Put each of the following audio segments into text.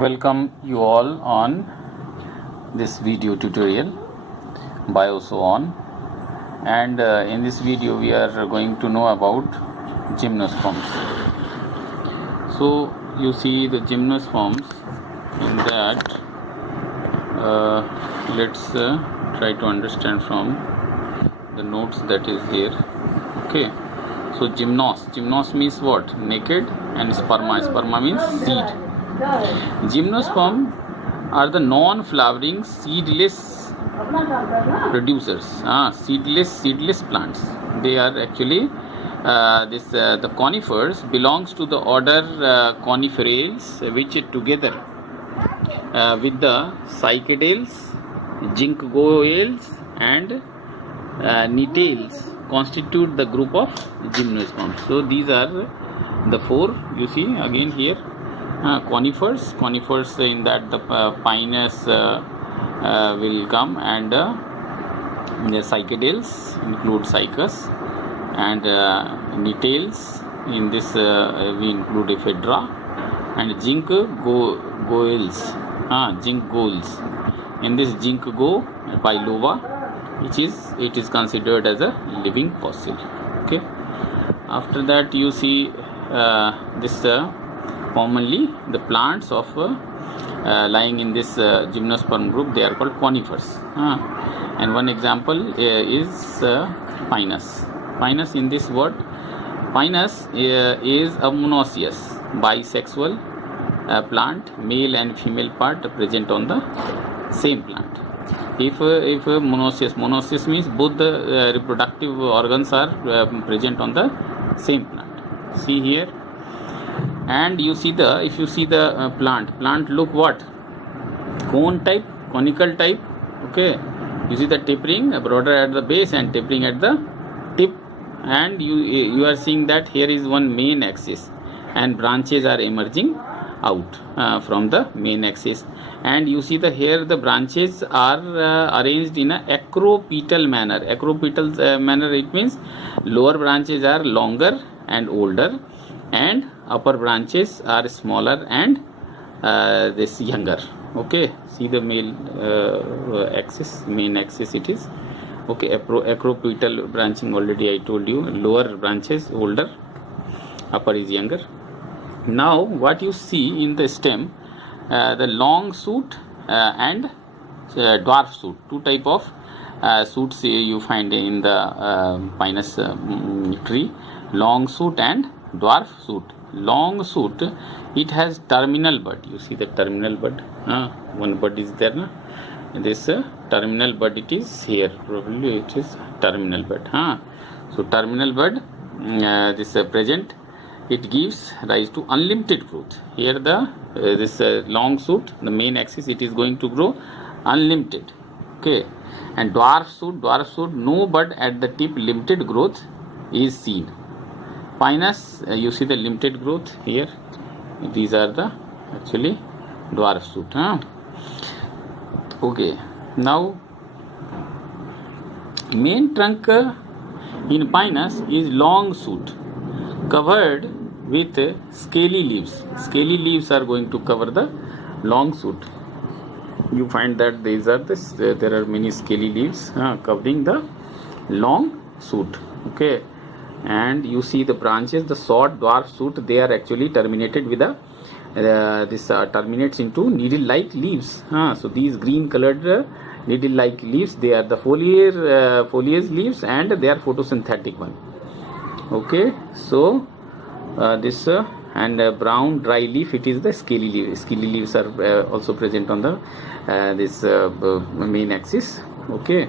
Welcome you all on this video tutorial Biozoon, and in this video we are going to know about gymnosperms. So you see the gymnosperms in that let's try to understand from the notes that is here. Okay, so gymnos means what? Naked, and sperma means seed. Gymnosperm are the non-flowering seedless producers, seedless plants. They are actually the conifers belongs to the order Coniferaceae, which together with the cycadales, ginkgoales and nitales constitute the group of gymnosperms. So these are the four you see again here. Conifers in that the pinus will come, and the cycadales include cycas, and nitales in this we include ephedra, and ginkgoales in this ginkgo biloba, it is considered as a living fossil. Okay, after that you see this commonly the plants of lying in this gymnosperm group, they are called conifers, and one example is pinus. In this word, pinus is a monoecious bisexual plant, male and female part present on the same plant. If monoecious means both the reproductive organs are present on the same plant. See here, and you see if you see the plant look what? Cone type, conical type. Okay, you see the tapering broader at the base and tapering at the tip, and you are seeing that here is one main axis and branches are emerging out from the main axis, and you see here the branches are arranged in a acropetal manner. Manner, it means lower branches are longer and older, and upper branches are smaller and this younger. Okay, see the main axis it is. Okay, acropetal branching already I told you, lower branches older, upper is younger. Now what you see in the stem, the long shoot and dwarf shoot, two type of shoots you find in the pinus tree, long shoot and dwarf shoot. Long shoot, it has terminal bud. You see the terminal bud, one bud is there, this terminal bud, it is here, probably it is terminal bud. So terminal bud this present, it gives rise to unlimited growth. Here the this long shoot, the main axis, it is going to grow unlimited. Okay, and dwarf shoot, no bud at the tip, limited growth is seen. Pinus, you see the limited growth here. These are the actually dwarf shoot. Okay, now main trunk in pinus is long shoot covered with scaly leaves. Scaly leaves are going to cover the long shoot. You find that there are many scaly leaves covering the long shoot. Okay, and you see the branches, the short dwarf shoot, they are actually terminated with terminates into needle-like leaves. So these green colored needle-like leaves, they are the foliage leaves, and they are photosynthetic one. Okay, so this and brown dry leaf, it is the scaly leaf. Scaly leaves are also present on the this main axis. Okay,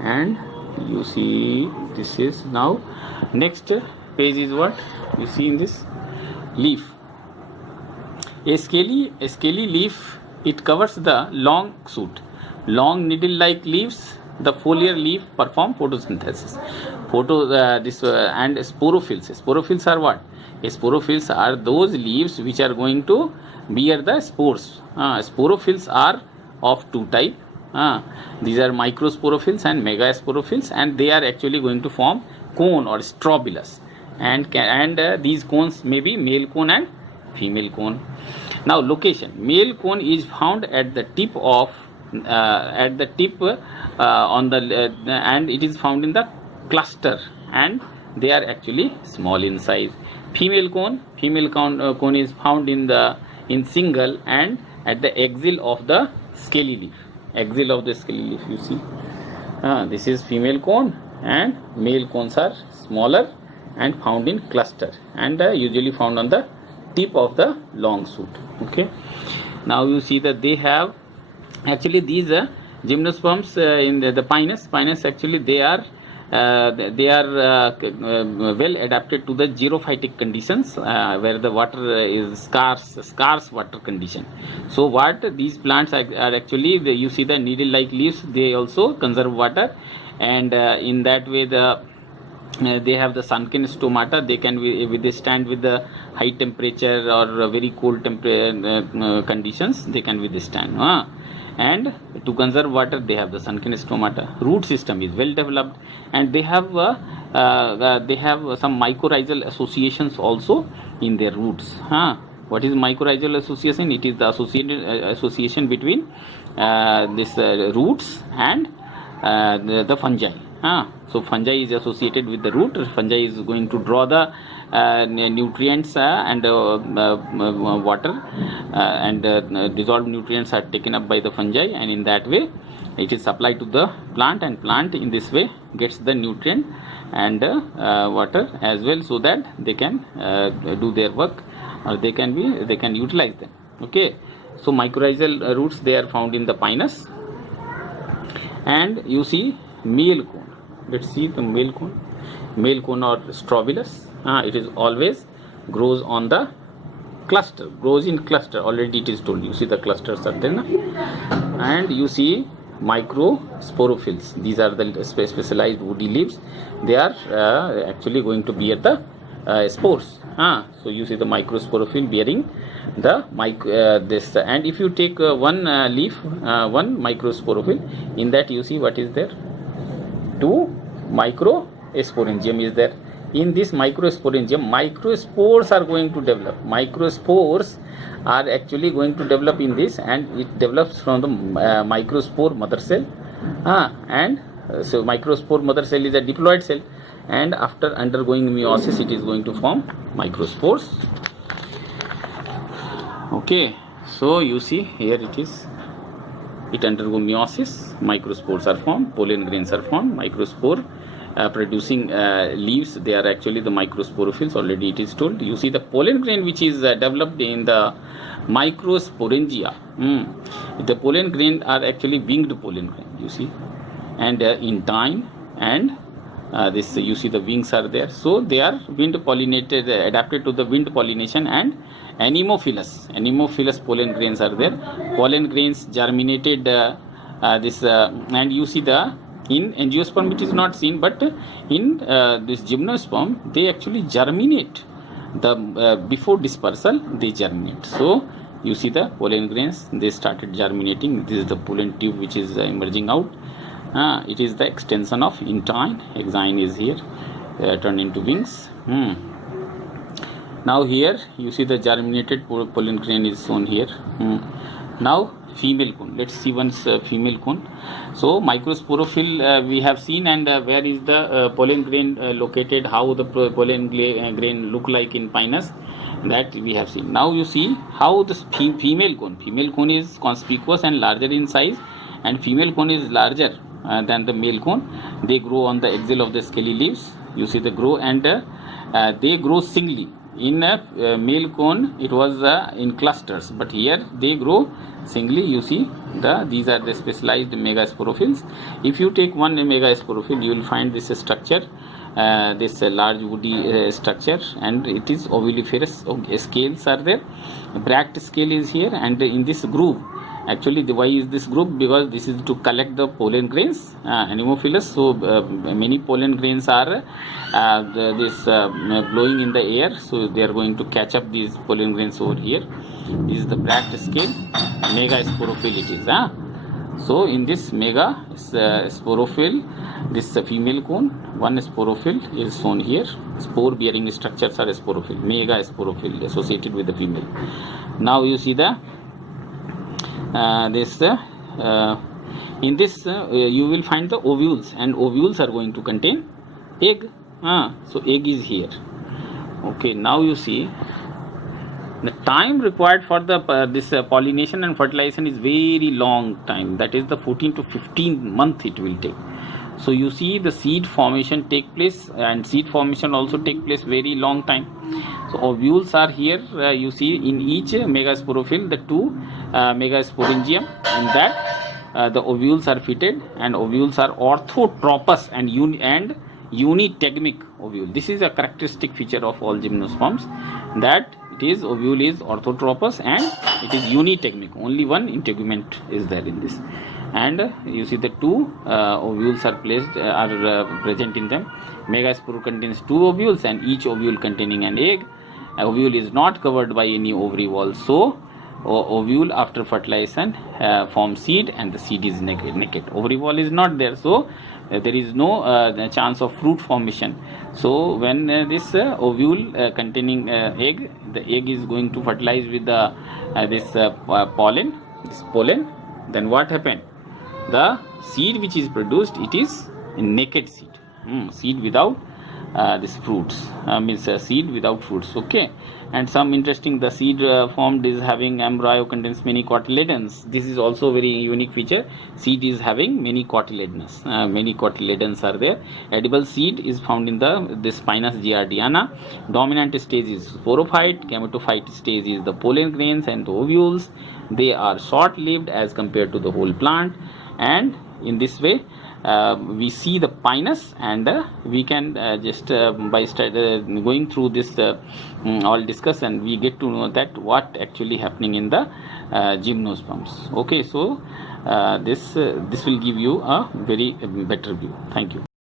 and you see this is now next page is what you see in this leaf. A scaly leaf, it covers the long shoot. Long needle-like leaves, the foliar leaf perform photosynthesis. And sporophylls. Sporophylls are what? Sporophylls are those leaves which are going to bear the spores. Sporophylls are of two type. These are microsporophylls and megasporophylls, and they are actually going to form cone or strobilus, and these cones may be male cone and female cone. Now location, male cone is found at the tip of on the and it is found in the cluster, and they are actually small in size. Female cone is found in single and at the axil of the scaly leaf. You see, this is female cone, and male cones are smaller and found in cluster, and usually found on the tip of the long shoot. Okay, now you see that they have actually these gymnosperms in the pinus actually they are well adapted to the xerophytic conditions where the water is scarce water condition. So what these plants are actually, you see the needle like leaves, they also conserve water, and in that way they have the sunken stomata. They can withstand with the high temperature or very cold conditions. They can withstand. And to conserve water, they have the sunken stomata. Root system is well developed, and they have some mycorrhizal associations also in their roots. What is mycorrhizal association? It is the association between this roots and the fungi. So fungi is associated with the root. Fungi is going to draw the nutrients and water, and dissolved nutrients are taken up by the fungi, and in that way it is supplied to the plant, and plant in this way gets the nutrient and water as well, so that they can do their work, or they can utilize them. Okay, so mycorrhizal roots, they are found in the pinus. And you see male cone. Let's see the male cone or strobilus. It is always grows on the cluster, grows in cluster. Already it is told. You see the clusters are there, and you see microsporophylls. These are the specialized woody leaves. They are actually going to bear the spores. So you see the microsporophyll bearing the this, and if you take one leaf, one microsporophyll, in that you see what is there? 2 microsporangium is there. In this microsporangium, microspores are going to develop. Microspores are actually going to develop in this, and it develops from the microspore mother cell. And so microspore mother cell is a diploid cell, and after undergoing meiosis, it is going to form microspores. Okay, so you see here it undergo meiosis, microspores are formed, pollen grains are formed, microspore producing leaves, they are actually the microsporophylls. Already it is told. You see the pollen grain which is developed in the microsporangia. The pollen grain are actually winged pollen grain, you see, and in time, and this you see the wings are there, so they are wind pollinated, adapted to the wind pollination, and anemophilous pollen grains are there. Pollen grains germinated and you see in angiosperm it is not seen, but in this gymnosperm they actually germinate before dispersal, they germinate. So you see the pollen grains, they started germinating. This is the pollen tube which is emerging out. It is the extension of intine. Exine is here, turned into wings. Now here you see the germinated pollen grain is shown here. Now female cone. Let's see once female cone. So microsporophyll we have seen, and where is the pollen grain located, how the pollen grain look like in pinus, that we have seen. Now you see how the female cone is conspicuous and larger in size, and female cone is larger than the male cone. They grow on the axil of the scaly leaves. You see the grow, and they grow singly. In male cone it was in clusters, but here they grow singly. You see these are the specialized megasporophylls. If you take one megasporophyll, you will find this structure, this large woody structure, and it is ovuliferous. Scales are there, bracts scale is here, and in this groove, actually why is this group? Because this is to collect the pollen grains, anemophilous. So many pollen grains are blowing in the air, so they are going to catch up these pollen grains over here. This is the bract scale, megasporophyll it is. So in this megasporophyll, this female cone, one sporophyll is shown here. Spore bearing structures are sporophyll, megasporophyll associated with the female. Now you see the in this you will find the ovules, and ovules are going to contain egg. So egg is here. Okay, now you see the time required for the this pollination and fertilization is very long time. That is the 14 to 15 month it will take. So you see the seed formation take place, and seed formation also take place very long time. So ovules are here. You see in each megasporophyll the two megasporangium. In that the ovules are fitted, and ovules are orthotropous and unitegmic ovule. This is a characteristic feature of all gymnosperms, that it is ovule is orthotropous and it is unitegmic. Only one integument is there in this. And you see the two ovules are present in them. Megaspore contains two ovules, and each ovule containing an egg. Ovule is not covered by any ovary wall, so ovule after fertilization forms seed, and the seed is naked. Ovary wall is not there, so there is no chance of fruit formation. So when this ovule containing egg, the egg is going to fertilize with the pollen. Then what happened? The seed which is produced, it is a naked seed. Seed without this fruits, means seed without fruits. Okay, and some interesting, the seed formed is having embryo contains many cotyledons. This is also very unique feature. Seed is having many cotyledons. Many cotyledons are there. Edible seed is found in the spinous giardiana. Dominant stage is sporophyte. Gametophyte stage is the pollen grains and the ovules. They are short lived as compared to the whole plant, and in this way we see the pinus, and we can just by going through this all discussion, we get to know that what actually happening in the gymnosperms. Okay, so this will give you a very better view. Thank you.